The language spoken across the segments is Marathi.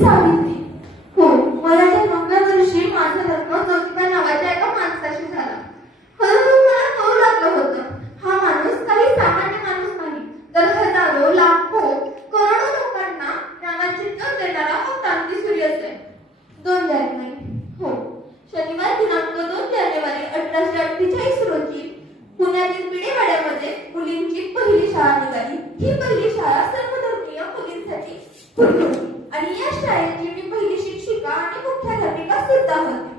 सांगितली. हो वयाच्या नवव्या वर्षी माझं लग्न जोतिबा नावाच्या एका माणसाशी झालं. हळूहळू मला कळू लागलं होतं. हा माणूस काही सामान्य माणूस नाही. तर हजारो लाखो करोडो लोकांना ज्ञानाची देणारा हा क्रांती सूर्यच आहे. दोन जानेवारी. हो शनिवार दिनांक दोन जानेवारी अठराशे अठ्ठेचाळीस रोजी पुण्यातील पिढेवाड्यामध्ये मुलींची पहिली शाळा निघाली. ही पहिली शाळा सर्वधर्मीय मुलींसाठी खुली होती. आणि या शाळेतली मी पहिली शिक्षिका आणि मुख्याध्यापिका सुद्धा होती.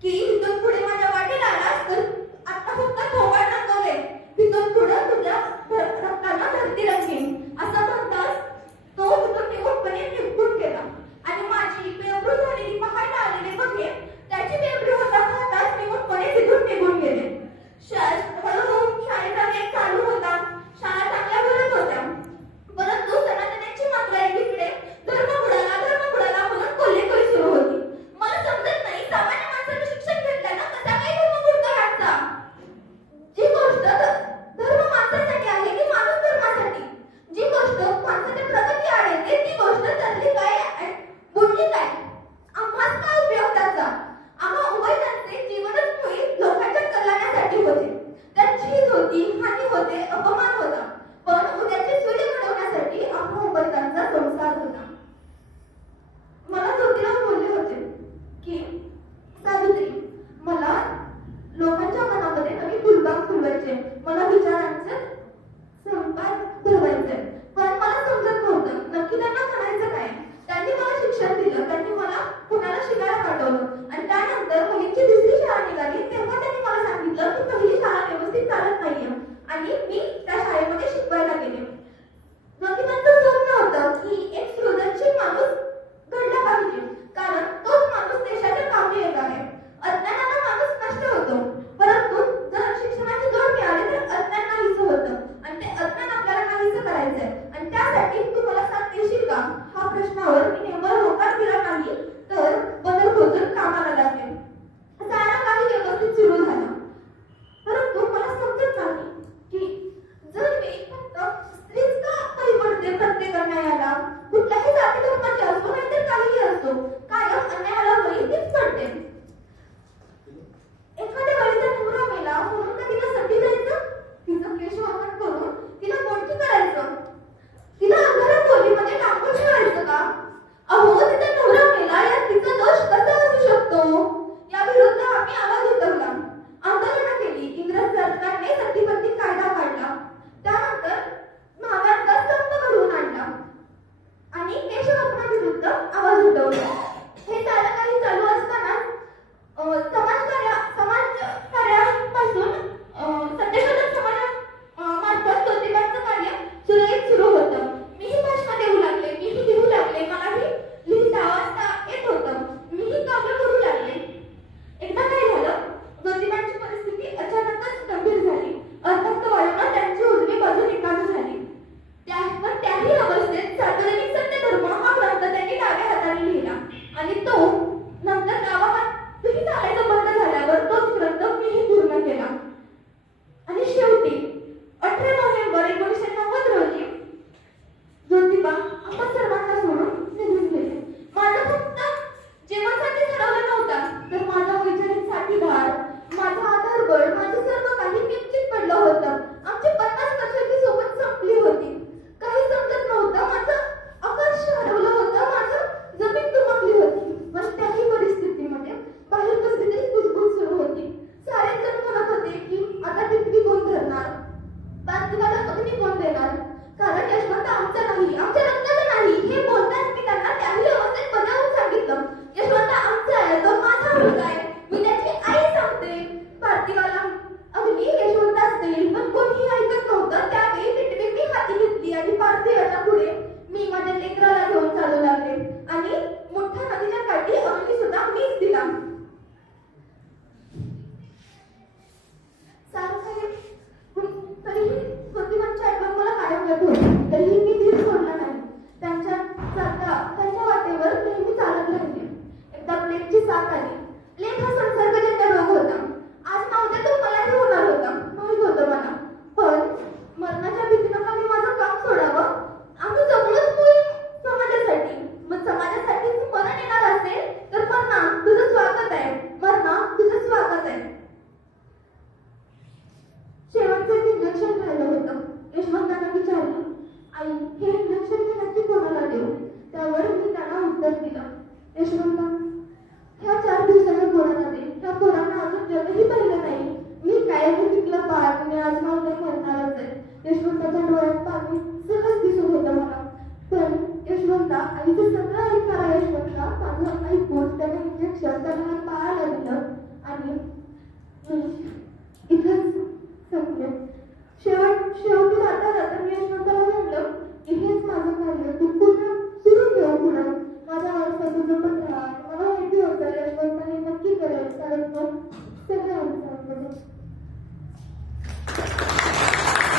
que então por कोण देणार? कारण यशवंत आमचा नाही आमच्या